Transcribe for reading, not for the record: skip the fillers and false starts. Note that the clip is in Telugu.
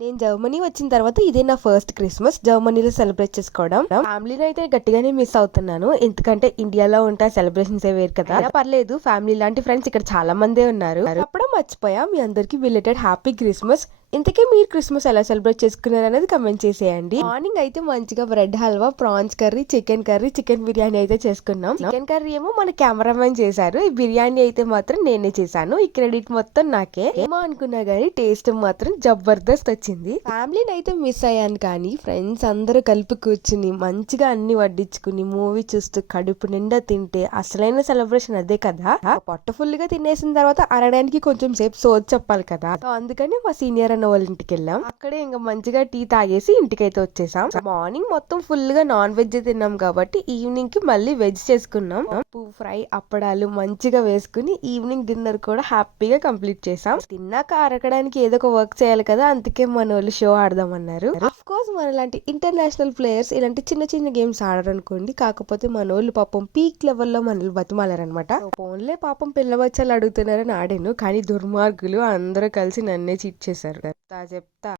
నేను జర్మనీ వచ్చిన తర్వాత ఇదే నా ఫస్ట్ క్రిస్మస్ జర్మనీలో సెలబ్రేట్ చేసుకోవడం. ఫ్యామిలీని అయితే గట్టిగానే మిస్ అవుతున్నాను, ఎందుకంటే ఇండియాలో ఉంటే సెలబ్రేషన్స్ వేరు కదా. అయినా పర్లేదు, ఫ్యామిలీ లాంటి ఫ్రెండ్స్ ఇక్కడ చాలా మందే ఉన్నారు. అప్పుడే మర్చిపోయా మీ అందరికి బిలేటెడ్ హ్యాపీ క్రిస్మస్. ఇంతకీ మీరు క్రిస్మస్ ఎలా సెలబ్రేట్ చేసుకున్నారు అనేది కమెంట్ చేసేయండి. మార్నింగ్ అయితే మంచిగా bread halwa, prawns curry, chicken biryani అయితే చేసుకున్నాం. చికెన్ కర్రీ ఏమో మన కెమెరామెన్ చేశారు, ఈ బిర్యానీ అయితే మాత్రం నేనే చేశాను. ఈ క్రెడిట్ మొత్తం నాకే. ఏమో అనుకున్నా గానీ టేస్ట్ మాత్రం జబర్దస్త్ వచ్చింది. ఫ్యామిలీని అయితే మిస్ అయ్యాను, కానీ ఫ్రెండ్స్ అందరూ కలిపి కూర్చుని మంచిగా అన్ని వడ్డించుకుని మూవీ చూస్తూ కడుపు నిండా తింటే అసలైన సెలబ్రేషన్ అదే కదా. పొట్ట ఫుల్ గా తినేసిన తర్వాత అరడానికి కొంచెం సేపు సోది చెప్పాలి కదా. సో అందుకని మా సీనియర్ అన్న వాళ్ళ ఇంటికి వెళ్ళాం. అక్కడే ఇంకా మంచిగా టీ తాగేసి ఇంటికైతే వచ్చేసాం. మార్నింగ్ మొత్తం ఫుల్ గా నాన్ వెజ్ తిన్నాం కాబట్టి ఈవినింగ్ కి మళ్ళీ వెజ్ చేసుకున్నాం. పప్పు, ఫ్రై, అప్పడాలు మంచిగా వేసుకుని ఈవినింగ్ డిన్నర్ కూడా హ్యాపీగా కంప్లీట్ చేసాం. తిన్నాక అరగడానికి ఏదో ఒక వర్క్ చేయాలి కదా, అందుకే మన వాళ్ళు షో ఆడదామన్నారు. అఫ్ కోర్స్ మనలాంటి ఇంటర్నేషనల్ ప్లేయర్స్ ఇలాంటి చిన్న చిన్న గేమ్స్ ఆడరనుకోండి, కాకపోతే మన వాళ్ళు పాపం పీక్ లెవెల్లో మనల్ని బతిమాలారనమాట. ఫోన్లే పాపం పిల్లబచ్చాలు అడుగుతున్నారని ఆడాను, కానీ దుర్మార్గులు అందరూ కలిసి నన్నే చీట్ చేశారు. చెప్తా